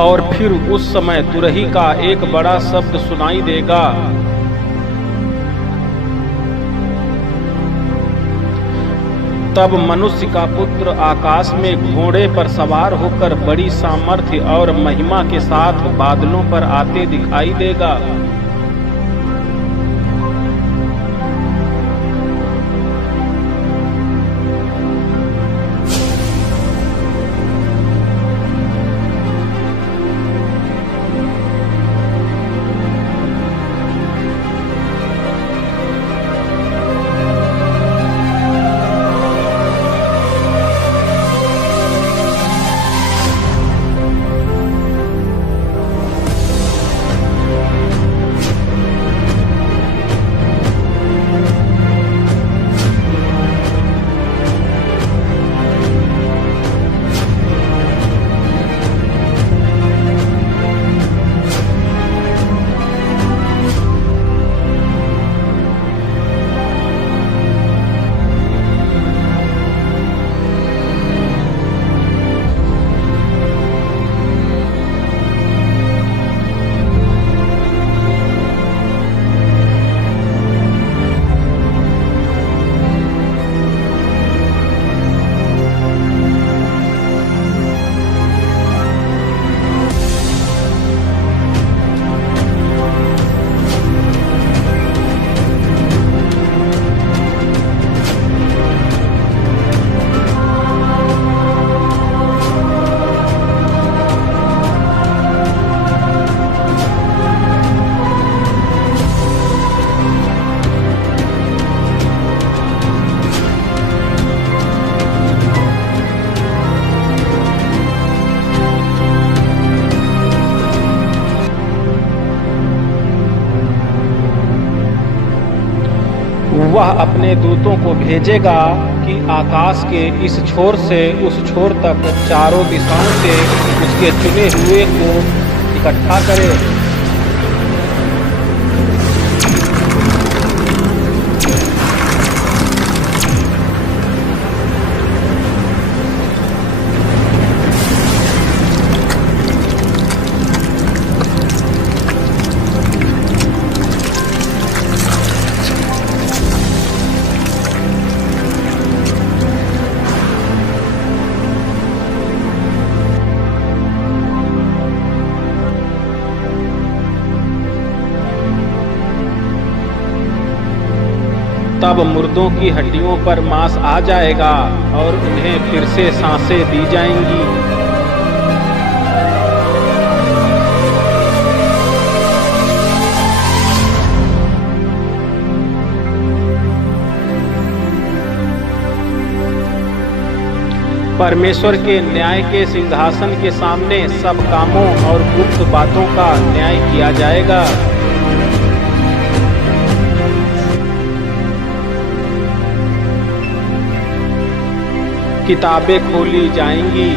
और फिर उस समय तुरही का एक बड़ा शब्द सुनाई देगा। तब मनुष्य का पुत्र आकाश में घोड़े पर सवार होकर बड़ी सामर्थ्य और महिमा के साथ बादलों पर आते दिखाई देगा। वह अपने दूतों को भेजेगा कि आकाश के इस छोर से उस छोर तक चारों दिशाओं से उसके चुने हुए को इकट्ठा करे। तब मुर्दों की हड्डियों पर मांस आ जाएगा और उन्हें फिर से सांसें दी जाएंगी। परमेश्वर के न्याय के सिंहासन के सामने सब कामों और गुप्त बातों का न्याय किया जाएगा। किताबें खोली जाएंगी।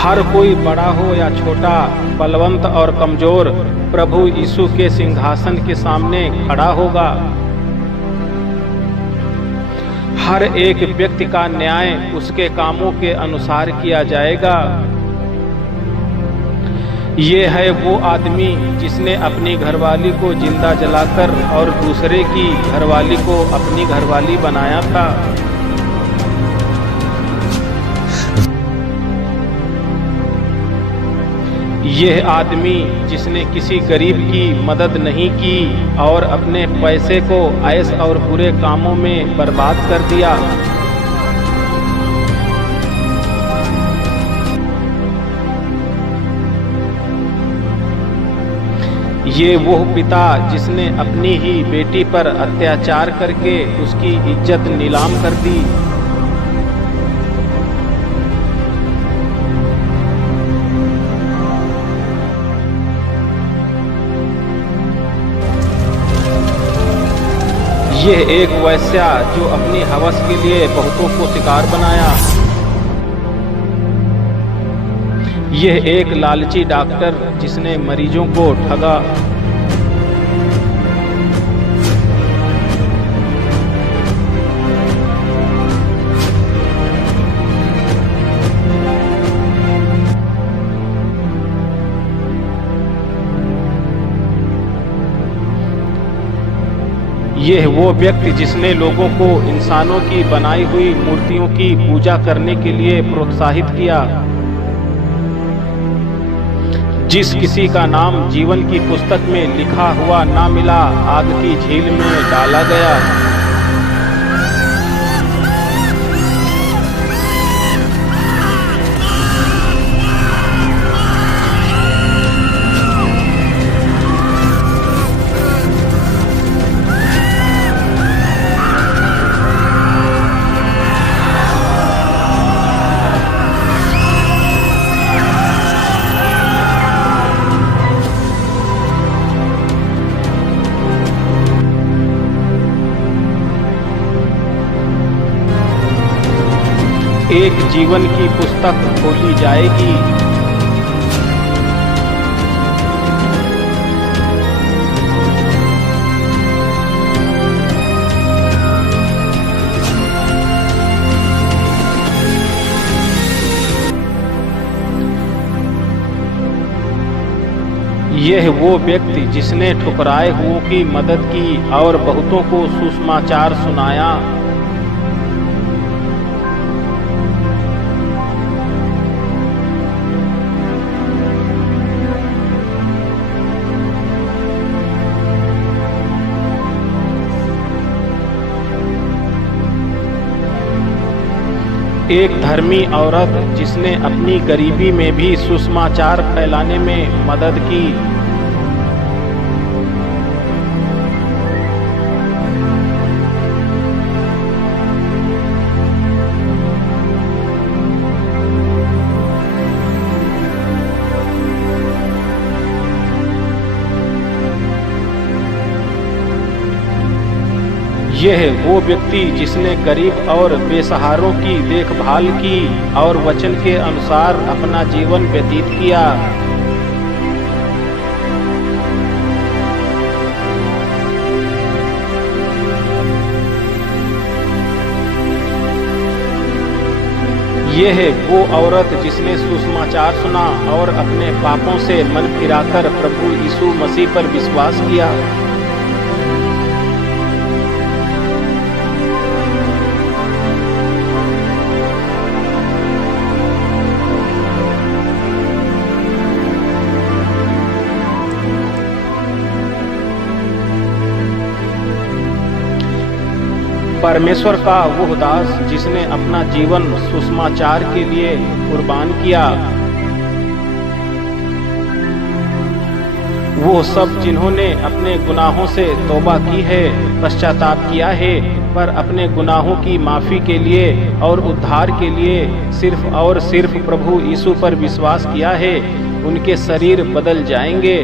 हर कोई बड़ा हो या छोटा, बलवंत और कमजोर, प्रभु यीशु के सिंहासन के सामने खड़ा होगा। हर एक व्यक्ति का न्याय उसके कामों के अनुसार किया जाएगा। ये है वो आदमी जिसने अपनी घरवाली को जिंदा जलाकर और दूसरे की घरवाली को अपनी घरवाली बनाया था। यह आदमी जिसने किसी गरीब की मदद नहीं की और अपने पैसे को ऐश और बुरे कामों में बर्बाद कर दिया। ये वो पिता जिसने अपनी ही बेटी पर अत्याचार करके उसकी इज्जत नीलाम कर दी। यह एक वैश्या जो अपनी हवस के लिए बहुतों को शिकार बनाया। यह एक लालची डॉक्टर जिसने मरीजों को ठगा। यह वो व्यक्ति जिसने लोगों को इंसानों की बनाई हुई मूर्तियों की पूजा करने के लिए प्रोत्साहित किया। जिस किसी का नाम जीवन की पुस्तक में लिखा हुआ ना मिला, आग की झील में डाला गया। एक जीवन की पुस्तक खोली जाएगी। यह वो व्यक्ति जिसने ठुकराए हुओं की मदद की और बहुतों को सुसमाचार सुनाया। एक धर्मी औरत जिसने अपनी गरीबी में भी सुसमाचार फैलाने में मदद की। यह वो व्यक्ति जिसने गरीब और बेसहारों की देखभाल की और वचन के अनुसार अपना जीवन व्यतीत किया। यह वो औरत जिसने सुसमाचार सुना और अपने पापों से मन फिराकर प्रभु यीशु मसीह पर विश्वास किया। परमेश्वर का वो दास जिसने अपना जीवन सुसमाचार के लिए कुर्बान किया। वो सब जिन्होंने अपने गुनाहों से तौबा की है, पश्चाताप किया है, पर अपने गुनाहों की माफी के लिए और उद्धार के लिए सिर्फ और सिर्फ प्रभु यीशु पर विश्वास किया है, उनके शरीर बदल जाएंगे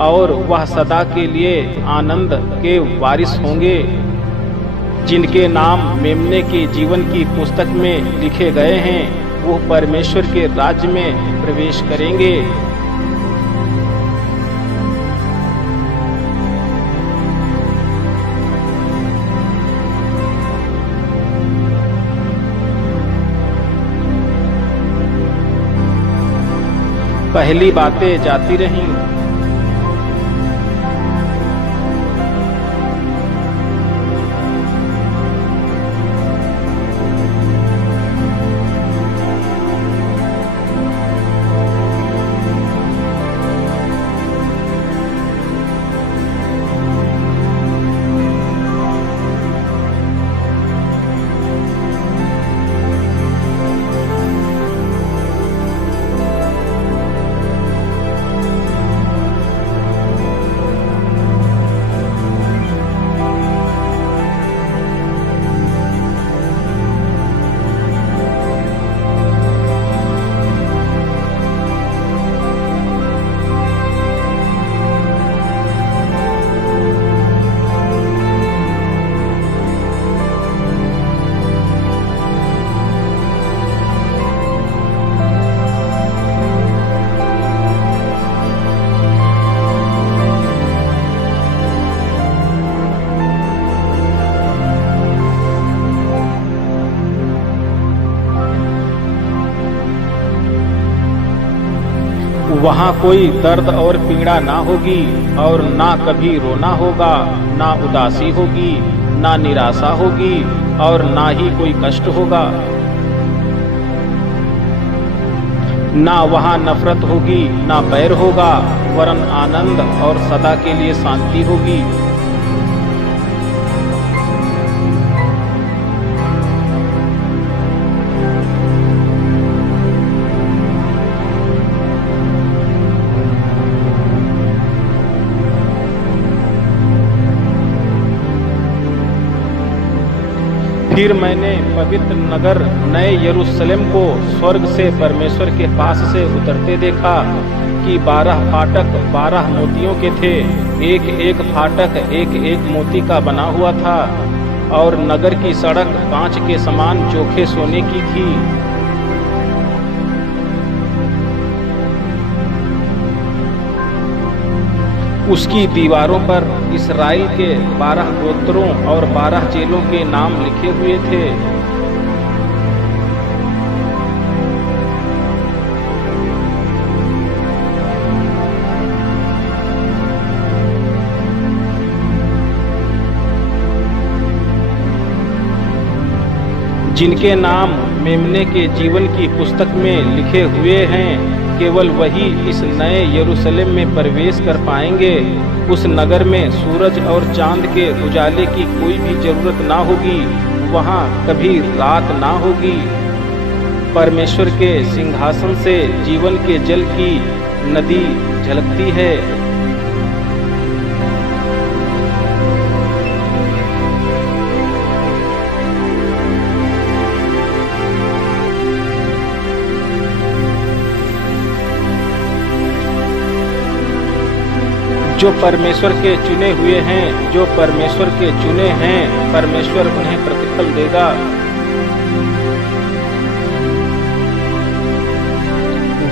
और वह सदा के लिए आनंद के वारिस होंगे, जिनके नाम मेमने के जीवन की पुस्तक में लिखे गए हैं। वो परमेश्वर के राज्य में प्रवेश करेंगे। पहली बातें जाती रहीं। वहाँ कोई दर्द और पीड़ा ना होगी और ना कभी रोना होगा, ना उदासी होगी, ना निराशा होगी और ना ही कोई कष्ट होगा। ना वहाँ नफरत होगी, ना बैर होगा, वरन आनंद और सदा के लिए शांति होगी। फिर मैंने पवित्र नगर नए यरूशलेम को स्वर्ग से परमेश्वर के पास से उतरते देखा कि 12 फाटक 12 मोतियों के थे। एक एक फाटक एक एक मोती का बना हुआ था और नगर की सड़क कांच के समान चोखे सोने की थी। उसकी दीवारों पर इस्राएल के 12 गोत्रों और 12 चेलों के नाम लिखे हुए थे। जिनके नाम मेमने के जीवन की पुस्तक में लिखे हुए हैं, केवल वही इस नए यरूशलेम में प्रवेश कर पाएंगे। उस नगर में सूरज और चांद के उजाले की कोई भी जरूरत ना होगी, वहाँ कभी रात ना होगी। परमेश्वर के सिंहासन से जीवन के जल की नदी झलकती है। जो परमेश्वर के चुने हुए हैं, जो परमेश्वर के चुने हैं, परमेश्वर उन्हें प्रतिफल देगा।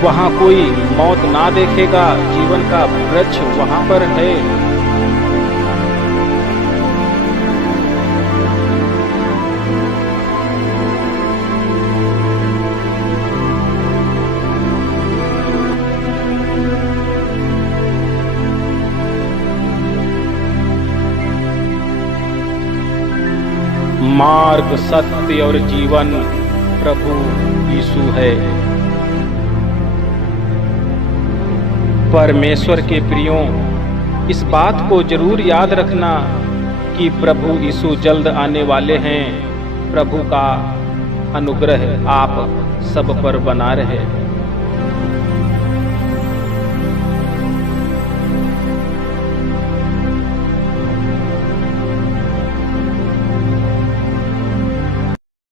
वहाँ कोई मौत ना देखेगा, जीवन का वृक्ष वहाँ पर है। मार्ग, सत्य और जीवन प्रभु यीशु है। परमेश्वर के प्रियों, इस बात को जरूर याद रखना कि प्रभु यीशु जल्द आने वाले हैं। प्रभु का अनुग्रह आप सब पर बना रहे।